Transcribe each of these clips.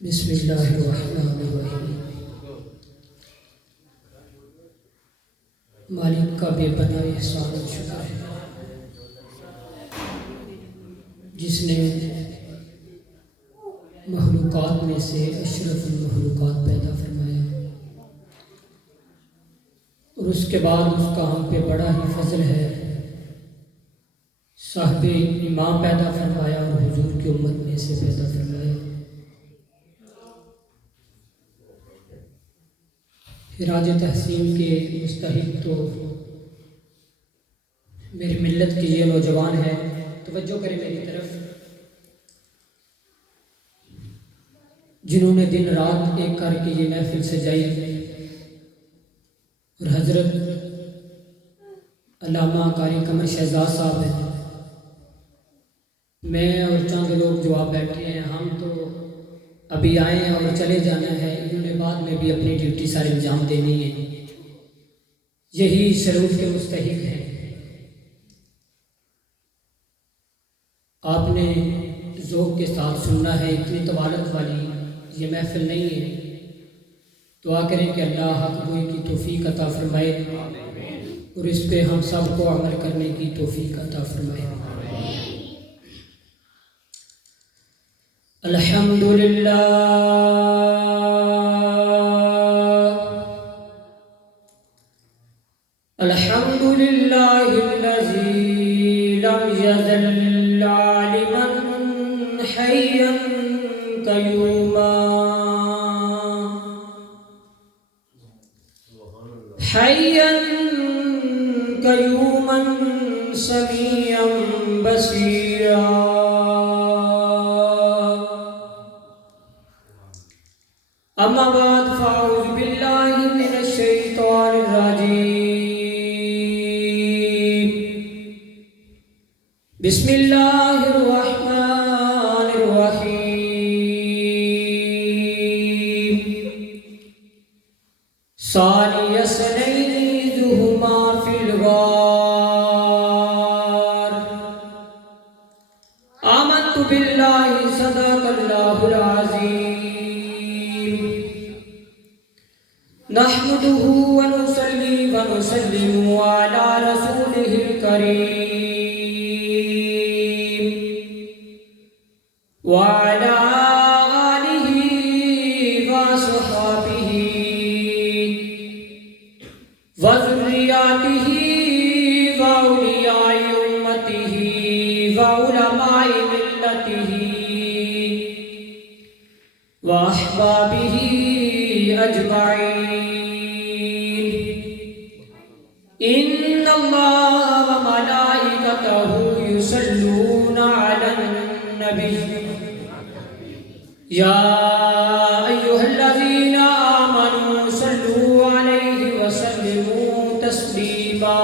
بسم اللہ الرحمن الرحیم۔ مالک کا بے پناہ احسان و شکر ہے جس نے مخلوقات میں سے اشرف المخلوقات پیدا فرمایا، اور اس کے بعد اس کا ہم پہ بڑا ہی فضل ہے، صاحب امام پیدا فرمایا اور حضور کی امت میں سے پیدا فرمایا۔ خراج تحسین کے مستحق تو میری ملت کے یہ نوجوان ہیں، توجہ کریں میری طرف، جنہوں نے دن رات ایک کر کے یہ محفل سجائی، اور حضرت علامہ قاری قمر شہزاد صاحب ہیں، میں اور چند لوگ جو آپ بیٹھے ہیں، ہم تو ابھی آئے ہیں اور چلے جانا ہے، انہوں نے بعد میں بھی اپنی ڈیوٹی سارے انجام دینی ہے، یہی سلوک کے مستحق ہیں۔ آپ نے ذوق کے ساتھ سننا ہے، اتنی طوالت والی یہ محفل نہیں ہے۔ دعا کریں کہ اللہ حق گوئی کی توفیق عطا فرمائے اور اس پہ ہم سب کو عمل کرنے کی توفیق عطا فرمائے۔ الحمدللہ الحمدللہ الذی لم یزل عالما حیا قیوما حیا قیوما سمیعا بصیرا۔ اما بعد فاعوذ باللہ من الشیطان الرجیم، بسم اللہ الرحمن الرحیم۔ ثانی اثنین اذ ہما فی الغار، آمنت باللہ صدق اللہ العظیم، نحمده ونصلي ونسلم على رسوله الكريم وعلى آله وصحبه وذرياته وأولياء أمته وعلماء ملته وأحبابه أجمعين۔ إن الله وملائكته يصلون على النبي يا أيها الذين آمنوا صلوا عليه وسلموا تسليما۔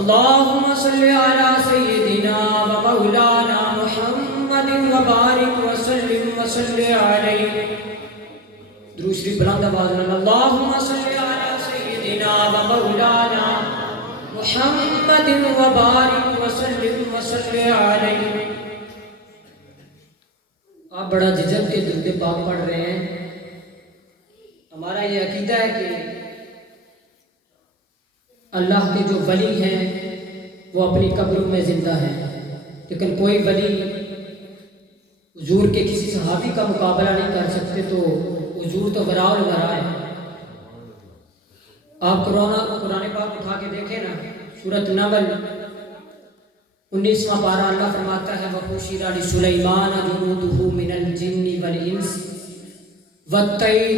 اللهم صل على سيدنا ومولانا محمد وبارك وسلم وصل عليه۔ درود شریف بلند آواز میں اللهم صل على سيدنا ومولانا محمد وبارك وسلم وصل عليه۔ آپ بڑا جھجک کے درود پاک پڑھ رہے ہیں۔ ہمارا یہ عقیدہ ہے کہ اللہ کے جو ولی ہیں وہ اپنی قبروں میں زندہ ہیں، لیکن کوئی ولی حضور کے کسی صحابی کا مقابلہ نہیں کر سکتے، تو حضور تو وراء الورا ہے۔ آپ قرآن پاک اٹھا کے دیکھیں نا، سورۃ نمل 19واں پارہ، اللہ فرماتا ہے وَحُشِرَ لِسُلَيْمَانَ جُنُودُهُ مِنَ الْجِنِّ وَالْإِنسِ وَالطَّيْرِ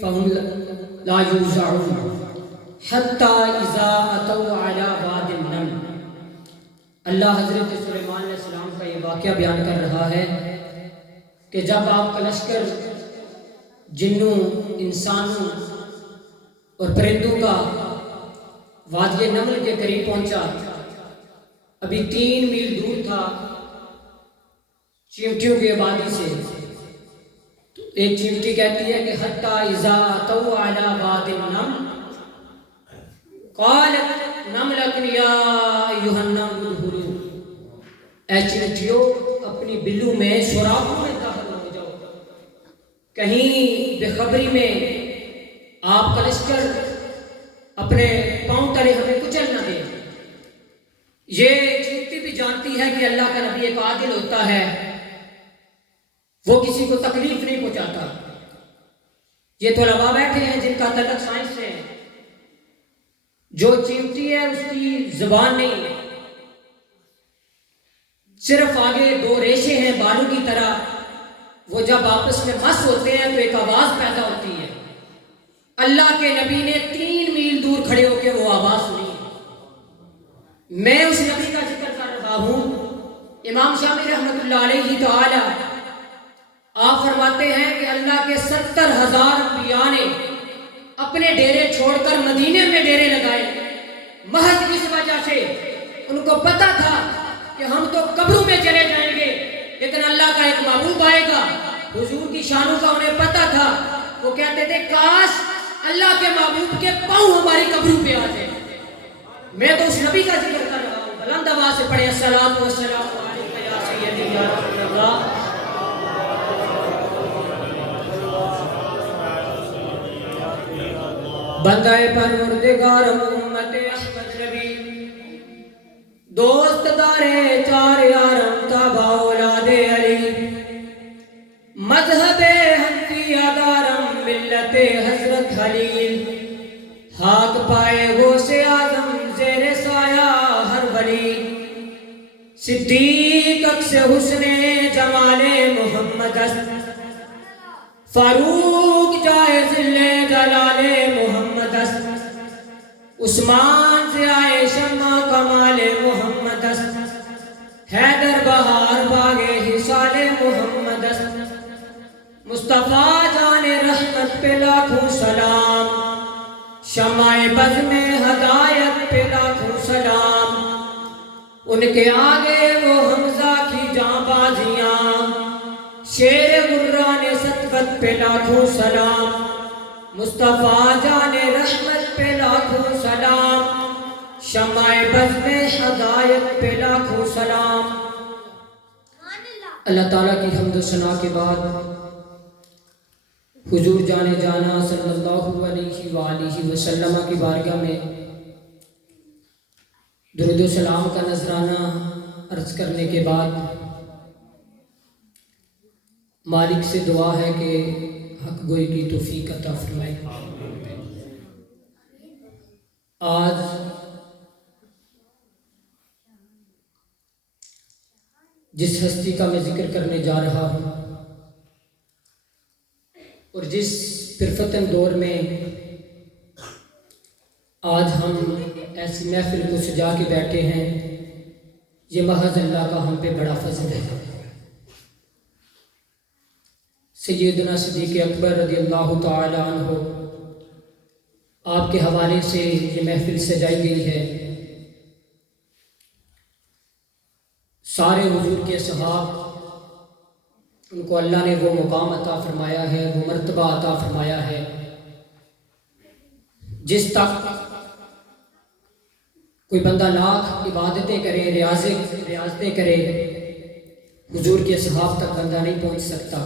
فَهُمْ لَا يُوزَعُونَ حَتَّى إِذَا أَتَوْا عَلَى وَادِ النَّمْلِ۔ اللہ حضرت سلیمان علیہ السلام کا یہ واقعہ بیان کر رہا ہے کہ جب آپ کا لشکر جنوں، انسانوں اور پرندوں کا وادی نمل کے قریب پہنچا، ابھی 3 میل دور تھا چیونٹیوں کی آبادی سے، تو ایک چیونٹی کہتی ہے کہ حتی اذا اتوا علی واد النمل قالت نملۃ یا ایھا النمل ادخلوا، اے چیونٹیوں اپنی بلو میں سوراخوں میں داخل ہو کہیں بے خبری میں آپ کا لشکر اپنے پاؤں تلے ہمیں کچل نہ دے۔ یہ چیونٹی بھی جانتی ہے کہ اللہ کا نبی ایک عادل ہوتا ہے، وہ کسی کو تکلیف نہیں پہنچاتا۔ یہ طلباء بیٹھے ہیں جن کا تعلق سائنس سے ہے، جو چیونٹی ہے اس کی زبان نہیں ہے، صرف آگے دو ریشے ہیں بالوں کی طرح، وہ جب آپس میں مس ہوتے ہیں تو ایک آواز پیدا ہوتی ہے۔ اللہ کے نبی نے 3 میل دور کھڑے ہو کے وہ آواز سنی ہے۔ میں اس نبی کا ذکر کر رہا ہوں۔ امام شامی رحمۃ اللہ علیہ تعالی آپ فرماتے ہیں کہ اللہ کے 70,000 انبیاء نے اپنے ڈیرے چھوڑ کر مدینے میں ڈیرے لگائے، محض اس وجہ سے ان کو پتا تھا کہ ہم تو قبروں میں چلے جائیں گے لیکن اللہ کا ایک محبوب آئے گا۔ حضور کی شانوں کا انہیں پتا تھا، وہ کہتے تھے کاش اللہ کے محبوب کے پاؤں ہماری قبروں پہ آ جائے۔ میں تو اس نبی کا ذکر کر رہا ہوں، بلند آواز سے پڑھیں الصلاۃ والسلام علیک یا سیدی یا رسول اللہ۔ بندہ پروردگار محمد احمد نبی، دوست دارے 4 یارم تابع اولاد علی، مذہب حنفیہ دارم ملت حضرت خلیل، ہاتھ پائے غوث اعظم زیر سایہ ہر ولی، صدیق اکس حسن جمال محمد است، فاروق جائے ذل جلال محمد است، عثمان سے آئے شمع کمال محمد است، حیدر بہار باغ حصال محمد است، مصطفیٰ جان رحمت پہ لاکھوں سلام، شمع بز میں ہدایت پہ لاکھوں سلام، ان کے آگے وہ حمزہ کی جاں بازیاں، شیر غران سطوت پہ لاکھوں سلام، مصطفیٰ جان رحمت پہ لاکھوں سلام، شمع بز میں ہدایت پہ لاکھوں سلام۔ اللہ تعالیٰ کی حمد و ثنا کے بعد حضور جان جانا صلی اللہ علیہ وآلہ وسلم کی بارگاہ میں درود و سلام کا نذرانہ عرض کرنے کے بعد مالک سے دعا ہے کہ حق گوئی کی توفیق عطا فرمائے۔ آج جس ہستی کا میں ذکر کرنے جا رہا ہوں اور جس پرفتن دور میں آج ہم ایسی محفل کو سجا کے بیٹھے ہیں، یہ محض اللہ کا ہم پہ بڑا فضل ہے۔ سیدنا صدیق اکبر رضی اللہ تعالی عنہ آپ کے حوالے سے یہ محفل سجائی گئی ہے۔ سارے حضور کے صحاب، ان کو اللہ نے وہ مقام عطا فرمایا ہے، وہ مرتبہ عطا فرمایا ہے جس تک کوئی بندہ لاکھ عبادتیں کرے، ریاضتیں کرے، حضور کے صحاب تک بندہ نہیں پہنچ سکتا۔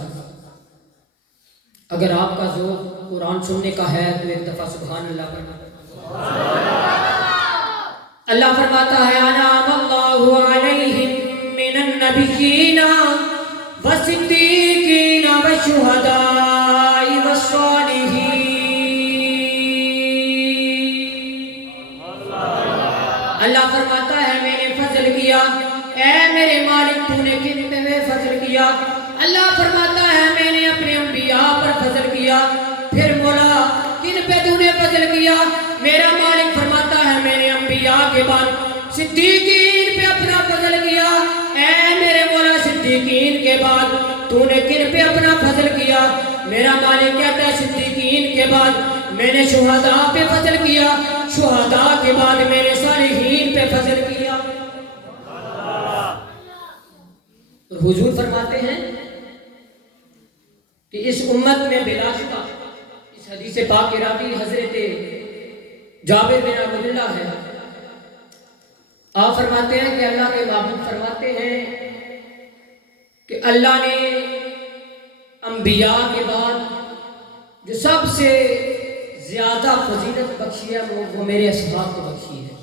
اگر آپ کا ذوق قرآن سننے کا ہے تو ایک دفعہ سبحان اللہ پڑھنا۔ اللہ فرماتا ہے انعم اللہ علیہم من النبیین والصدیقین والشہداء والصالحین۔ اللہ فرماتا ہے میں نے فضل کیا، اے میرے مالک تو نے کن پہ فضل کیا؟ اللہ فرماتا ہے میں نے اپنے انبیاء پر فضل کیا۔ پھر مولا کن پہ تو نے فضل کیا؟ میرا مالک فرماتا ہے میں نے انبیاء کے بعد صدیقین پہ اپنا فضل کیا۔ اے میرے مولا صدیقین کے بعد تو نے کن پہ اپنا فضل کیا؟ میرا مالک کہتا ہے صدیقین کے بعد میں نے شہداء پہ فضل کیا، شہداء کے بعد میں نے صالحین پہ فضل کیا۔ اور حضور فرماتے ہیں کہ اس امت میں بلا شبہ، اس حدیث پاک کے راوی حضرت جابر بن عبداللہ ہے، آپ فرماتے ہیں کہ اللہ کے محبوب فرماتے ہیں کہ اللہ نے انبیاء کے بعد جو سب سے زیادہ فضیلت بخشی ہے وہ میرے اصحاب کو بخشی ہے۔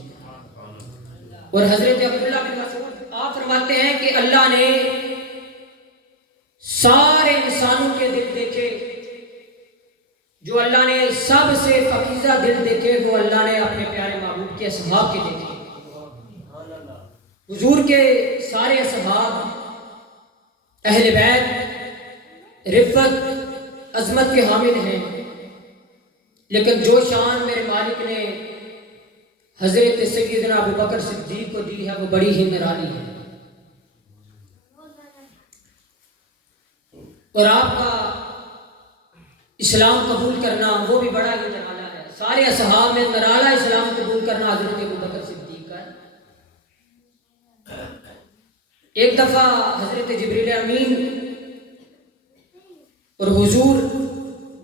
اور حضرت عبداللہ بن مسعود آپ فرماتے ہیں کہ اللہ نے سارے انسانوں کے دل دیکھے، جو اللہ نے سب سے پاکیزہ دل دیکھے وہ اللہ نے اپنے پیارے محبوب کے اصحاب کے دیکھے۔ حضور کے سارے اصحاب اہل بیت رفت عظمت کے حامل ہیں، لیکن جو شان میرے مالک نے حضرت سیدنا ابو بکر صدیق کو دی ہے وہ بڑی ہی نرالی ہے۔ اور آپ کا اسلام قبول کرنا وہ بھی بڑا ہی نرالا ہے۔ سارے اصحاب میں نرالا اسلام قبول کرنا حضرت ابو بکر صدیق کا ہے۔ ایک دفعہ حضرت جبریل امین اور حضور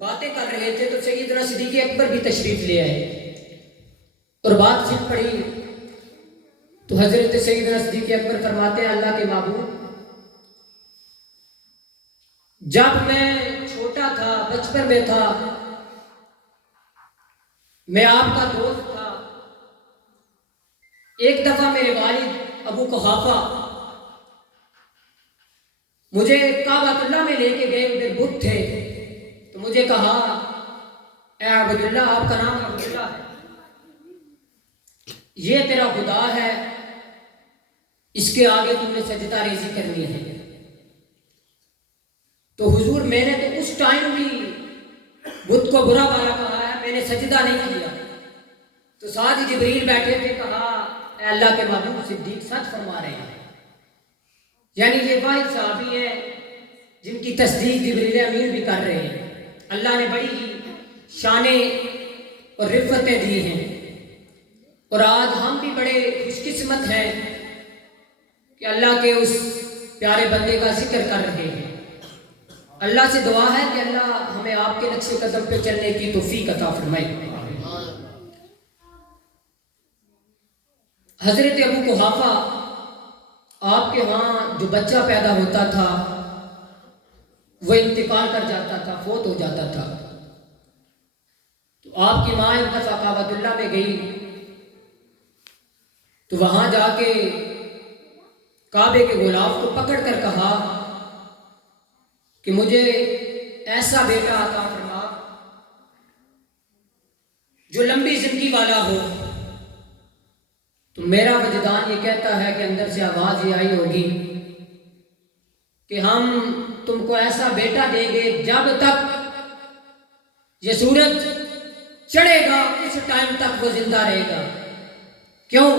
باتیں کر رہے تھے تو سیدنا صدیق اکبر بھی تشریف لے آئے اور بات چیت پڑی تو حضرت سیدنا صدیق اکبر فرماتے ہیں اللہ کے محبوب، جب میں چھوٹا تھا، بچپن میں تھا، میں آپ کا دوست تھا، ایک دفعہ میرے والد ابو قحافہ مجھے کعبۃ اللہ میں لے کے گئے، ادھر بت تھے، تو مجھے کہا اے عبداللہ، آپ کا نام عبداللہ ہے، یہ تیرا خدا ہے، اس کے آگے تم نے سجدہ ریزی کرنی ہے۔ تو حضور میں نے تو اس ٹائم بھی بت کو برا بھلا کہا ہے، میں نے سجدہ نہیں کیا۔ تو ساتھ ہی جبریل بیٹھے تھے، کہا اے اللہ کے محبوب صدیق سچ فرما رہے ہیں، یعنی یہ واحد صحابی ہیں جن کی تصدیق جبریل امین بھی کر رہے ہیں۔ اللہ نے بڑی ہی شانیں اور رفتیں دی ہیں، اور آج ہم بھی بڑے خوش قسمت ہیں کہ اللہ کے اس پیارے بندے کا ذکر کر رہے ہیں۔ اللہ سے دعا ہے کہ اللہ ہمیں آپ کے نقش قدم پہ چلنے کی توفیق عطا فرمائے۔ حضرت ابو قحافہ آپ کے ہاں جو بچہ پیدا ہوتا تھا وہ انتقال کر جاتا تھا، فوت ہو جاتا تھا، تو آپ کی ماں ایک دفعہ کعبۃ اللہ میں گئی تو وہاں جا کے کعبے کے غلاف کو پکڑ کر کہا کہ مجھے ایسا بیٹا عطا فرما جو لمبی زندگی والا ہو۔ تو میرا وجدان یہ کہتا ہے کہ اندر سے آواز یہ آئی ہوگی کہ ہم تم کو ایسا بیٹا دیں گے جب تک یہ سورج چڑھے گا اس ٹائم تک وہ زندہ رہے گا۔ کیوں؟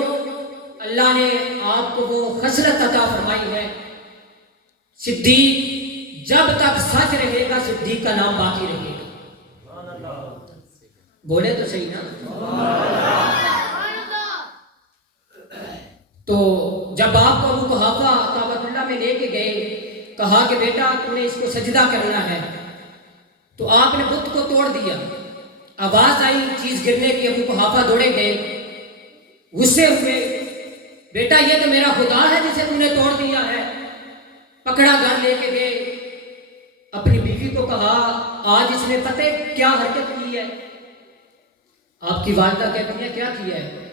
اللہ نے آپ کو وہ خصلت عطا فرمائی ہے، صدیق جب تک سچ رہے گا صدیق کا نام باقی رہے گا۔ بولے تو صحیح نا؟ تو جب آپ کو ابو قحافہ کعبۃ اللہ میں لے کے گئے، کہا کہ بیٹا تم نے اس کو سجدہ کرنا ہے، تو آپ نے بت کو توڑ دیا، آواز آئی چیز گرنے کی، ابو قحافہ دوڑے گئے، غصے ہوئے، بیٹا یہ تو میرا خدا ہے جسے تم نے توڑ دیا ہے۔ پکڑا، گھر لے کے گئے، اپنی بیوی کو کہا آج اس نے پتہ کیا حرکت کی ہے؟ آپ کی والدہ کہتی ہیں کیا کیا ہے؟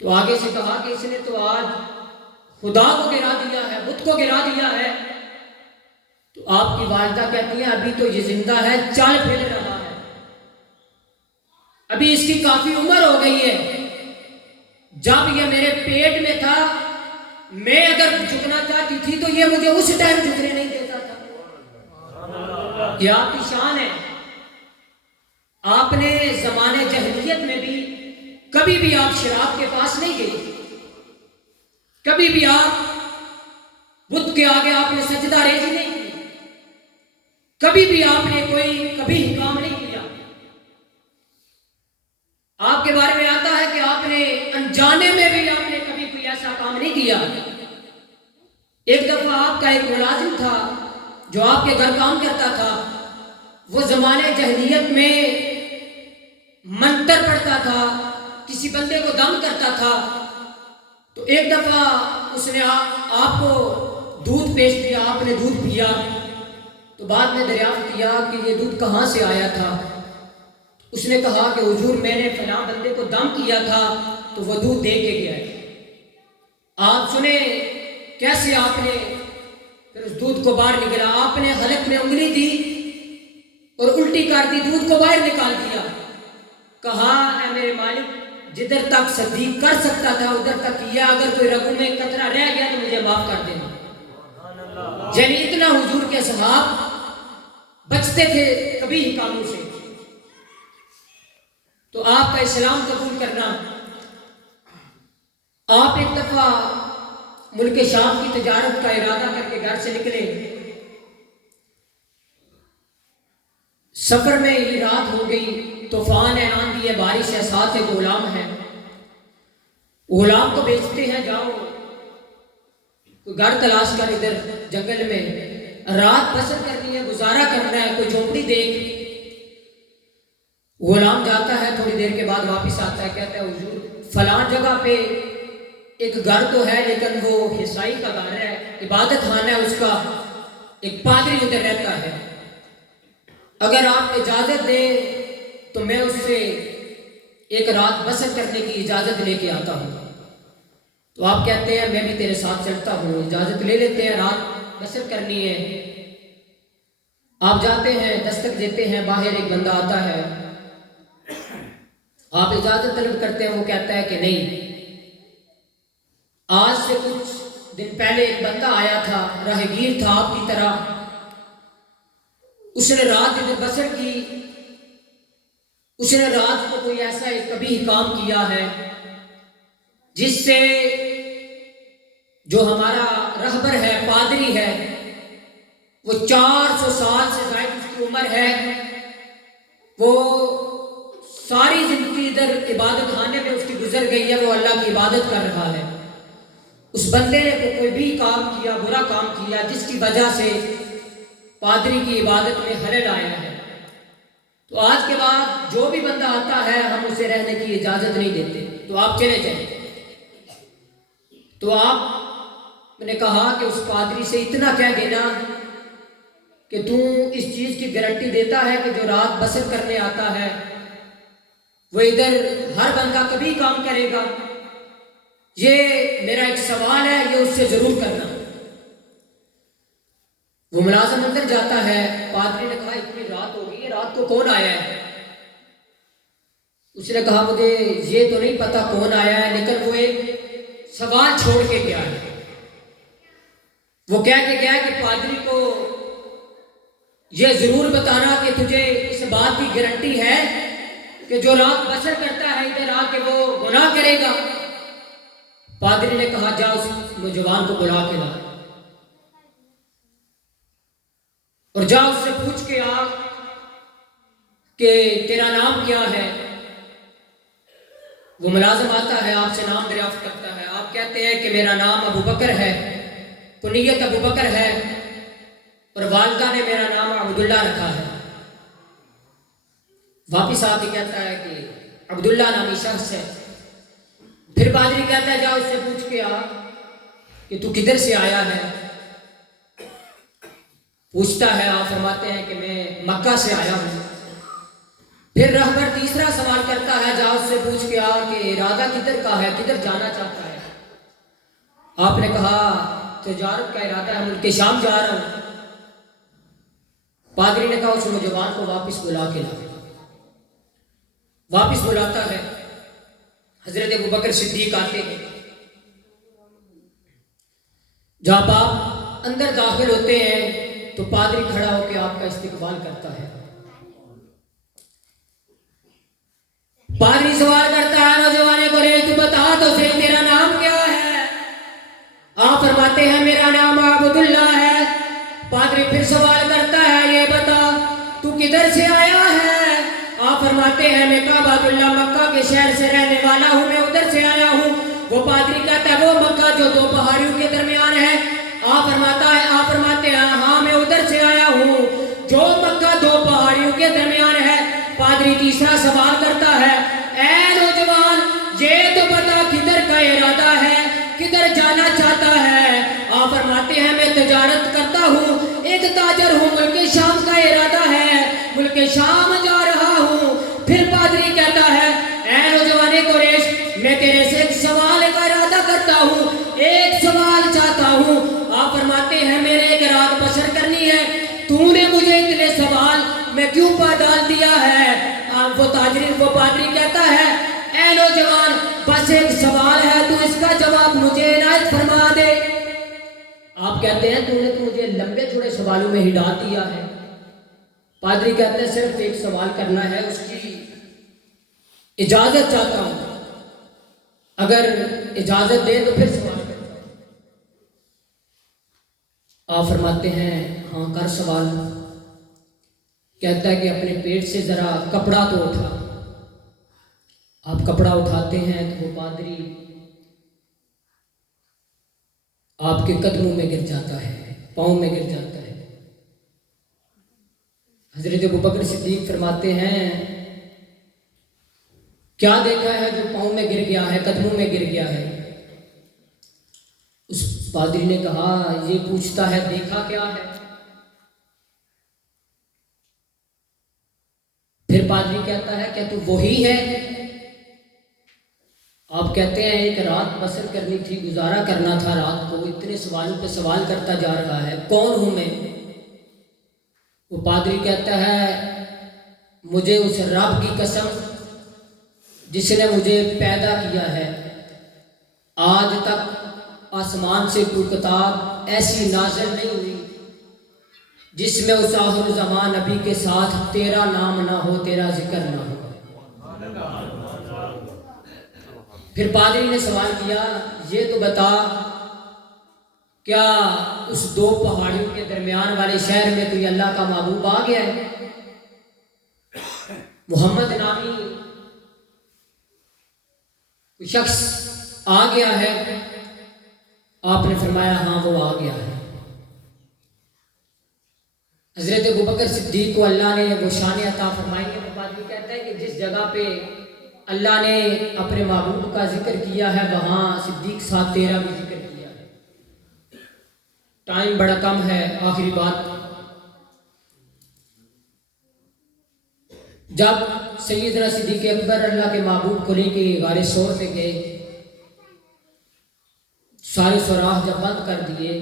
تو آگے سے کہا کہ اس نے تو آج خدا کو گرا دیا ہے، بت کو گرا دیا ہے۔ تو آپ کی والدہ کہتی ہیں ابھی تو یہ زندہ ہے، چل پھر رہا ہے، ابھی اس کی کافی عمر ہو گئی ہے، جب یہ میرے پیٹ میں تھا میں اگر جھکنا چاہتی تھی تو یہ مجھے اس ٹائم جھکنے نہیں دیتا تھا۔ یہ آپ کی شان ہے، آپ نے زمانے جہلیت میں بھی کبھی بھی آپ شراب کے پاس نہیں گئے، کبھی بھی آپ بت کے آگے آپ نے سجدہ ریزی نہیں کی، کبھی بھی آپ نے کبھی کام نہیں کیا۔ آپ کے بارے میں آتا ہے کہ آپ نے انجانے میں بھی آپ نے کبھی کوئی ایسا کام نہیں کیا۔ ایک دفعہ آپ کا ایک ملازم تھا جو آپ کے گھر کام کرتا تھا، وہ زمانے جہلیت میں منتر پڑھتا تھا، کسی بندے کو دم کرتا تھا، تو ایک دفعہ اس نے آپ کو دودھ پیش کیا، آپ نے دودھ پیا، تو بعد میں دریافت کیا کہ یہ دودھ کہاں سے آیا تھا؟ اس نے کہا کہ حضور میں نے فلاں بندے کو دم کیا تھا تو وہ دودھ دے کے گیا ہے۔ آپ سنیں کیسے آپ نے پھر اس دودھ کو باہر نکلا، آپ نے حلق میں انگلی دی اور الٹی کر دی، دودھ کو باہر نکال دیا۔ کہا اے میرے مالک، جدھر تک صدیق کر سکتا تھا ادھر تک کیا، اگر کوئی رگوں میں قطرہ رہ گیا تو مجھے معاف کر دینا۔ یعنی اتنا حضور کے اصحاب بچتے تھے کبھی کاموں سے۔ تو آپ کا اسلام قبول کرنا، آپ ایک دفعہ ملک شام کی تجارت کا ارادہ کر کے گھر سے نکلے، سفر میں ہی رات ہو گئی، طوفان ہے، آندھی ہے، بارش ہے، ساتھ ایک غلام ہے۔ غلام کو بیچتے ہیں، جاؤ کوئی گھر تلاش کر ادھر جنگل میں، رات بسر کرنی ہے، گزارا کرنا ہے، کوئی جھونپڑی دیکھ۔ غلام جاتا ہے، تھوڑی دیر کے بعد واپس آتا ہے، کہتا ہے حضور فلاں جگہ پہ ایک گھر تو ہے لیکن وہ عیسائی کا گھر ہے، عبادت خانہ ہے اس کا، ایک پادری ادھر رہتا ہے، اگر آپ اجازت دیں تو میں اس سے ایک رات بسر کرنے کی اجازت لے کے آتا ہوں۔ تو آپ کہتے ہیں میں بھی تیرے ساتھ چلتا ہوں، اجازت لے لیتے ہیں، رات بسر کرنی ہے۔ آپ جاتے ہیں، دستک دیتے ہیں، باہر ایک بندہ آتا ہے، آپ اجازت طلب کرتے ہیں، وہ کہتا ہے کہ نہیں، آج سے کچھ دن پہلے ایک بندہ آیا تھا، راہگیر تھا آپ کی طرح، اس نے رات ادھر بسر کی، اس نے رات کو کوئی ایسا ایک کبھی کام کیا ہے جس سے جو ہمارا رہبر ہے، پادری ہے، وہ 400 سال سے زائد اس کی عمر ہے، وہ ساری زندگی ادھر عبادت خانے میں اس کی گزر گئی ہے، وہ اللہ کی عبادت کر رہا ہے۔ اس بندے نے کوئی بھی کام کیا، برا کام کیا، جس کی وجہ سے پادری کی عبادت میں خلل آیا ہے، تو آج کے بعد جو بھی بندہ آتا ہے ہم اسے رہنے کی اجازت نہیں دیتے، تو آپ چلے جائیں۔ تو آپ نے کہا کہ اس پادری سے اتنا کہہ دینا کہ تو اس چیز کی گارنٹی دیتا ہے کہ جو رات بسر کرنے آتا ہے وہ ادھر ہر بندہ کبھی کام کرے گا؟ یہ میرا ایک سوال ہے، یہ اس سے ضرور کرنا۔ وہ ملازم اندر جاتا ہے، پادری نے کہا اتنی رات ہو گئی ہے، رات کو کون آیا ہے؟ اس نے کہا مجھے یہ تو نہیں پتا کون آیا ہے، لیکن وہ ایک سوال چھوڑ کے گیا ہے۔ وہ کہہ کے گیا کہ پادری کو یہ ضرور بتانا کہ تجھے اس بات کی گارنٹی ہے کہ جو رات بسر کرتا ہے ادھر آ کے وہ گناہ کرے گا؟ پادری نے کہا جا اس نوجوان کو بلا کے لا، اور جا اس سے پوچھ کے آ کہ تیرا نام کیا ہے۔ وہ ملازم آتا ہے، آپ سے نام دریافت کرتا ہے، آپ کہتے ہیں کہ میرا نام ابو بکر ہے، کنیت ابو بکر ہے، اور والدہ نے میرا نام عبداللہ رکھا ہے۔ واپس آ کے کہتا ہے کہ عبداللہ نامی شخص ہے۔ پھر پادری کہتا ہے جا اس سے پوچھ کے آ کہ تو کدھر سے آیا ہے۔ پوچھتا ہے، آپ فرماتے ہیں کہ میں مکہ سے آیا ہوں۔ پھر رہبر تیسرا سوال کرتا ہے، جا اس سے پوچھ کے آ کہ ارادہ کدھر کا ہے، کدھر جانا چاہتا ہے۔ آپ نے کہا تجارت کا ارادہ ہے، ملک شام جا رہا ہوں۔ پادری نے کہا اس نوجوان کو واپس بلا کے لا۔ واپس بلاتا ہے، حضرت ابو بکر صدیق آتے ہیں، جب آپ اندر داخل ہوتے ہیں تو پادری کھڑا ہو کے آپ کا استقبال کرتا ہے۔ پادری سوال کرتا ہے نوجوانے کو، رے تو بتا تو صحیح تیرا نام کیا ہے؟ آپ فرماتے ہیں میرا نام عبداللہ ہے۔ پادری پھر سوال کرتا ہے، یہ بتا تو کدھر سے آیا ہے؟ آپ فرماتے ہیں میں کعبۃ اللہ مکہ کے شہر سے رہنے والا ہوں، میں ادھر سے آیا ہوں۔ وہ پادری کہتا ہے وہ مکہ جو دو پہاڑیوں کے درمیان ہے؟ آپ فرماتے ہیں ہاں میں ادھر سے آیا ہوں جو مکہ دو پہاڑیوں کے درمیان ہے۔ پادری تیسرا سوال کرتا ہے، اے نوجوان یہ تو بتا کدھر کا ارادہ ہے، کدھر جانا چاہتا ہے؟ آپ فرماتے ہیں میں تجارت کرتا ہوں، ایک تاجر ہوں، ملک شام جا رہا ہوں. پھر پادری کہتا ہے اے نوجوان قریش میں تیرے سے ایک سوال کا ارادہ کرتا ہوں, ایک سوال چاہتا ہوں. آپ فرماتے ہیں میں نے ایک رات بسر کرنی ہے, تو نے مجھے اتنے سوال میں کیوں پا ڈال دیا ہے؟ وہ پادری کہتا ہے اے نوجوان بس ایک سوال ہے, تو اس کا جواب مجھے عنایت فرما دے. آپ کہتے ہیں تو نے تو مجھے لمبے چوڑے سوالوں میں ہی ڈال دیا ہے. پادری کہتے ہیں صرف ایک سوال کرنا ہے, اس کی اجازت چاہتا ہوں, اگر اجازت دے تو پھر سوال کرتا ہوں. آپ فرماتے ہیں ہاں کر سوال. کہتا ہے کہ اپنے پیٹ سے ذرا کپڑا تو اٹھا. آپ کپڑا اٹھاتے ہیں تو وہ پادری آپ کے قدموں میں گر جاتا ہے, پاؤں میں گر جاتا ہے. حضرت ابوبکر صدیق فرماتے ہیں کیا دیکھا ہے جو پاؤں میں گر گیا ہے, قدموں میں گر گیا ہے؟ اس پادری نے کہا یہ پوچھتا ہے دیکھا کیا ہے؟ پھر پادری کہتا ہے کیا تو وہی ہے؟ آپ کہتے ہیں ایک رات بسر کرنی تھی, گزارا کرنا تھا رات کو, اتنے سوالوں پہ سوال کرتا جا رہا ہے, کون ہوں میں؟ وہ پادری کہتا ہے مجھے اس رب کی قسم جس نے مجھے پیدا کیا ہے, آج تک آسمان سے کوئی کتاب ایسی نازل نہیں ہوئی جس میں اس آخر زمان نبی کے ساتھ تیرا نام نہ ہو, تیرا ذکر نہ ہو. پھر پادری نے سوال کیا یہ تو بتا کیا اس دو پہاڑیوں کے درمیان والے شہر میں کوئی اللہ کا محبوب آ گیا ہے, محمد نامی کوئی شخص آ گیا ہے؟ آپ نے فرمایا ہاں وہ آ گیا ہے. حضرت ابوبکر صدیق کو اللہ نے وہ شان عطا فرمائی ہے. پادری کہتا ہے کہ جس جگہ پہ اللہ نے اپنے محبوب کا ذکر کیا ہے وہاں صدیق ساتھ تیرا بھی ذکر کیا ہے. ٹائم بڑا کم ہے, آخری بات. جب سیدنا صدیق اکبر اللہ کے محبوب کو لے کے غار ثور پہ گئے, سارے سوراخ جب بند کر دیے,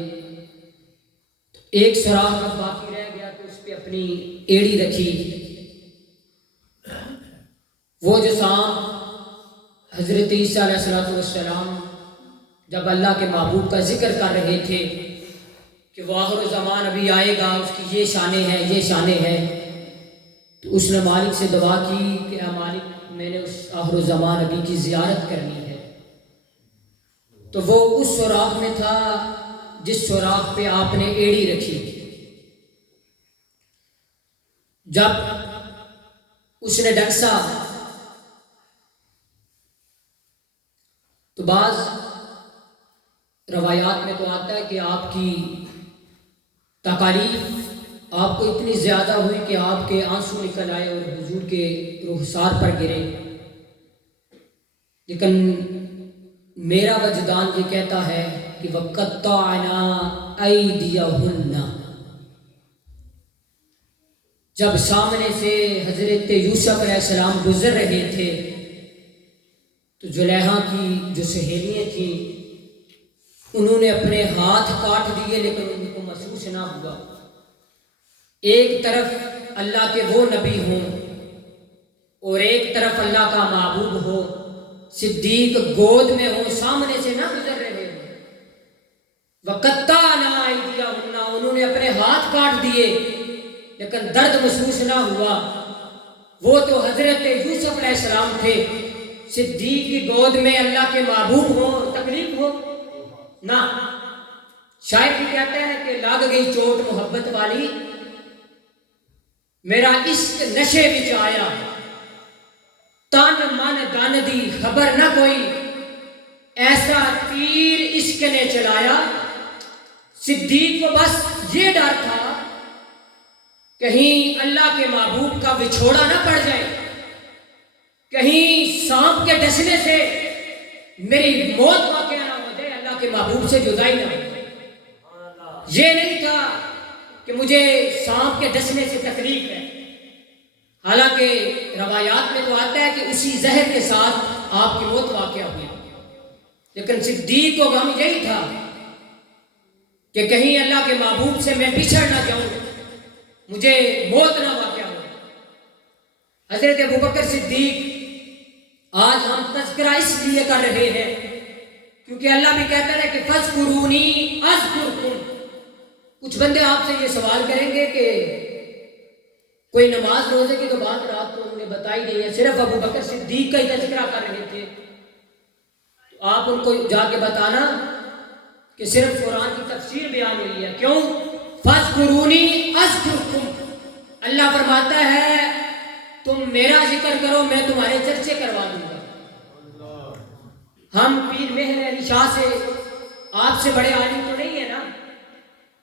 ایک سوراخ جب باقی رہ گیا تو اس پہ اپنی ایڑی رکھی. وہ جو سانپ حضرت عیسیٰ علیہ السلام جب اللہ کے محبوب کا ذکر کر رہے تھے کہ وہ آخر زمان ابھی آئے گا, اس کی یہ شانیں ہیں, یہ شانیں ہیں, تو اس نے مالک سے دعا کی کہ اے مالک میں نے اس آخر زمان ابھی کی زیارت کرنی ہے. تو وہ اس سوراخ میں تھا جس سوراخ پہ آپ نے ایڑی رکھی. جب اس نے ڈنسا تو بعض روایات میں تو آتا ہے کہ آپ کی تکالیف آپ کو اتنی زیادہ ہوئی کہ آپ کے آنسو نکل آئے اور حضور کے رخسار پر گرے. لیکن میرا وجدان یہ کہتا ہے کہ وَقَطَّعْنَا أَيْدِيَهُنَّ, جب سامنے سے حضرت یوسف علیہ السلام گزر رہے تھے تو زلیخا کی جو سہیلیاں تھیں انہوں نے اپنے ہاتھ کاٹ دیے, لیکن ان کو محسوس نہ ہوا. ایک طرف اللہ کے وہ نبی ہوں اور ایک طرف اللہ کا محبوب ہو, صدیق گود میں ہوں, سامنے سے نہ گزر رہے ہوں. وَقَطَّعْنَا أَيْدِيَهُنَّ, انہوں نے اپنے ہاتھ کاٹ دیے لیکن درد محسوس نہ ہوا. وہ تو حضرت یوسف علیہ السلام تھے, صدیق کی گود میں اللہ کے محبوب ہو, تکلیف ہو نہ. شاعر بھی کہتے ہیں کہ لگ گئی چوٹ محبت والی, میرا عشق نشے وچ آیا, تن من دن دی خبر نہ کوئی, ایسا تیر عشق نے چلایا. صدیق کو بس یہ ڈر تھا کہیں اللہ کے محبوب کا بچھوڑا نہ پڑ جائے, کہیں سانپ کے ڈسنے سے میری موت واقع نہ ہو جائے, اللہ کے محبوب سے جدائی نہ ہو جائے. یہ نہیں تھا کہ مجھے سانپ کے ڈسنے سے تکلیف ہے, حالانکہ روایات میں تو آتا ہے کہ اسی زہر کے ساتھ آپ کی موت واقع ہوئی، لیکن صدیق کو غم یہی تھا کہ کہیں اللہ کے محبوب سے میں بچھڑ نہ جاؤں، مجھے موت نہ واقع ہو۔ حضرت ابوبکر صدیق آج ہم تذکرہ اس لیے کر رہے ہیں کیونکہ اللہ بھی کہتا ہے کہ فَاذْكُرُونِي أَذْكُرْكُمْ۔ کچھ بندے آپ سے یہ سوال کریں گے کہ کوئی نماز روزے کی تو بات رات کو انہوں نے بتائی نہیں ہے، صرف ابوبکر صدیق کا ہی تذکرہ کر رہے تھے، تو آپ ان کو جا کے بتانا کہ صرف قرآن کی تفسیر بیان ہوئی ہے۔ کیوں؟ فَاذْكُرُونِي أَذْكُرْكُمْ، اللہ فرماتا ہے تم میرا ذکر کرو میں تمہارے چرچے کروا دوں گا۔ ہم پیر مہر علی شاہ سے آپ سے بڑے عالم تو نہیں ہے نا،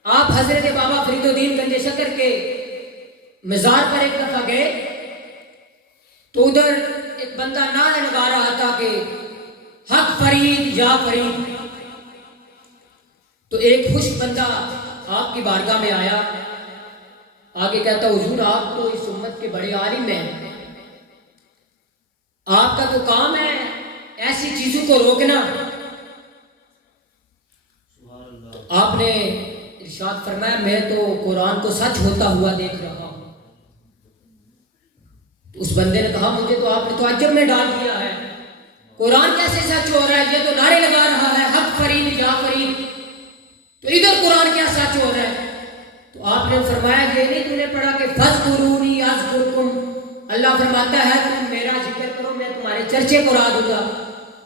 آپ حضرت بابا فرید الدین گنج شکر کے مزار پر ایک دفعہ گئے تو ادھر ایک بندہ نعرہ لگا رہا تھا کہ حق فرید یا فرید، تو ایک خوش بندہ آپ کی بارگاہ میں آیا، آگے کہتا حضور آپ تو اس امت کے بڑے عالم ہیں، آپ کا تو کام ہے ایسی چیزوں کو روکنا۔ تو آپ نے ارشاد فرمایا میں تو قرآن کو سچ ہوتا ہوا دیکھ رہا ہوں۔ تو اس بندے نے کہا مجھے تو آپ نے تعجب میں ڈال دیا ہے، قرآن کیسے سچ ہو رہا ہے، یہ تو نعرے لگا رہا ہے حق فرید یا فرید، تو ادھر قرآن کیا سچ ہو رہا ہے؟ تو آپ نے فرمایا یہ نہیں تم نے پڑھا کہ فَاذْكُرُونِي أَذْكُرْكُمْ، اللہ فرماتا ہے تم میرا ذکر کرو میں تمہارے چرچے کرا دوں گا۔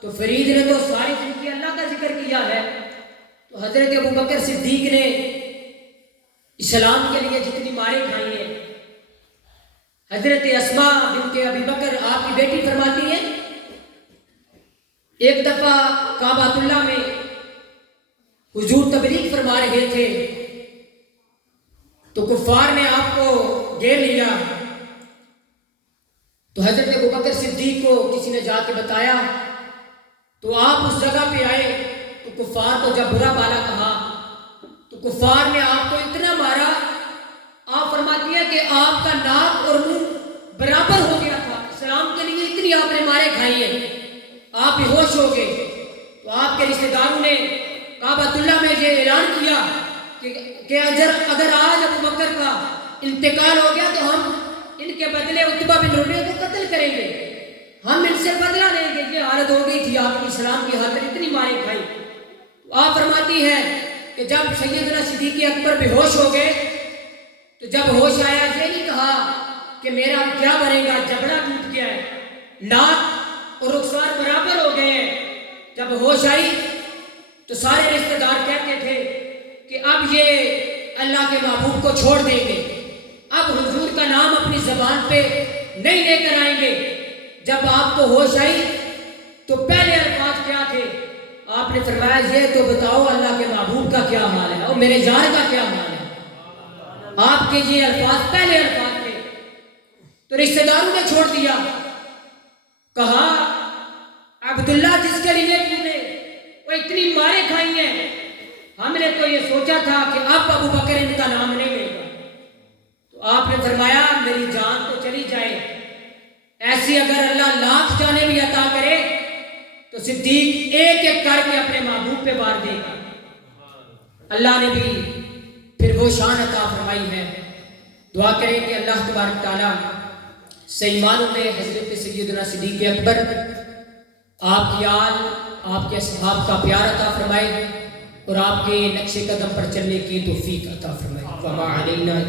تو فرید نے تو ساری زندگی اللہ کا ذکر کیا ہے، تو حضرت ابوبکر صدیق نے اسلام کے لیے جتنی ماریں کھائی ہیں، حضرت اسماء بنت ابی بکر آپ کی بیٹی فرماتی ہیں ایک دفعہ کعبۃ اللہ میں حضور تبلیغ فرما رہے تھے تو کفار نے آپ کو گھیر لیا، تو حضرت ابوبکر صدیق کو کسی نے جا کے بتایا، تو آپ اس جگہ پہ آئے تو کفار کو جب برا بالا کہا تو کفار نے آپ کو اتنا مارا، آپ فرماتی ہے کہ آپ کا ناک اور منہ برابر ہو گیا تھا، اسلام کے لیے اتنی آپ نے مارے کھائی ہیں، آپ بے ہوش ہو گئے۔ تو آپ کے رشتہ داروں نے کعبۃ اللہ میں یہ اعلان کیا کہ اگر آج ابوبکر کا انتقال ہو گیا تو ہم ان کے بدلے عتبہ بن ربیعہ کو قتل کریں گے، ہم ان سے بدلہ لیں گے۔ یہ حالت ہو گئی تھی آپ کی اسلام کی حالت، اتنی ماریں کھائی۔ تو آپ فرماتی ہے کہ جب سیدنا صدیق اکبر بے ہوش ہو گئے تو جب ہوش آیا یہ نہیں کہا کہ میرا کیا بنے گا، جبڑا ٹوٹ گیا ہے، ناک اور رخسار برابر ہو گئے ہیں۔ جب ہوش آئی تو سارے رشتہ دار کہتے تھے کہ اب یہ اللہ کے محبوب کو چھوڑ دیں گے، اب حضور کا نام اپنی زبان پہ نہیں لے کر آئیں گے۔ جب آپ کو ہوش آئی تو پہلے الفاظ کیا تھے؟ آپ نے فرمایا یہ تو بتاؤ اللہ کے محبوب کا کیا حال ہے اور میرے یار کا کیا حال ہے۔ آپ کے یہ الفاظ پہلے الفاظ تھے، تو رشتہ داروں نے چھوڑ دیا، کہا عبداللہ جس کے لیے تم نے وہ اتنی ماریں کھائی ہیں، ہم نے تو یہ سوچا تھا کہ اب ابوبکر ان کا نام نہیں لے گا۔ تو آپ نے فرمایا میری جان تو چلی جائے، ایسی اگر اللہ لاکھ جانیں بھی عطا کرے تو صدیق ایک ایک کر کے اپنے محبوب پہ بار دے گا۔ اللہ نے بھی پھر وہ شان عطا فرمائی ہے۔ دعا کریں کہ اللہ تبارک تعالیٰ صحیح معنوں میں حضرت سیدنا صدیق اکبر آپ کی آل آپ کے اصحاب کا پیار عطا فرمائے اور آپ کے نقش قدم پر چلنے کی توفیق عطا فرمائے۔ وما علینا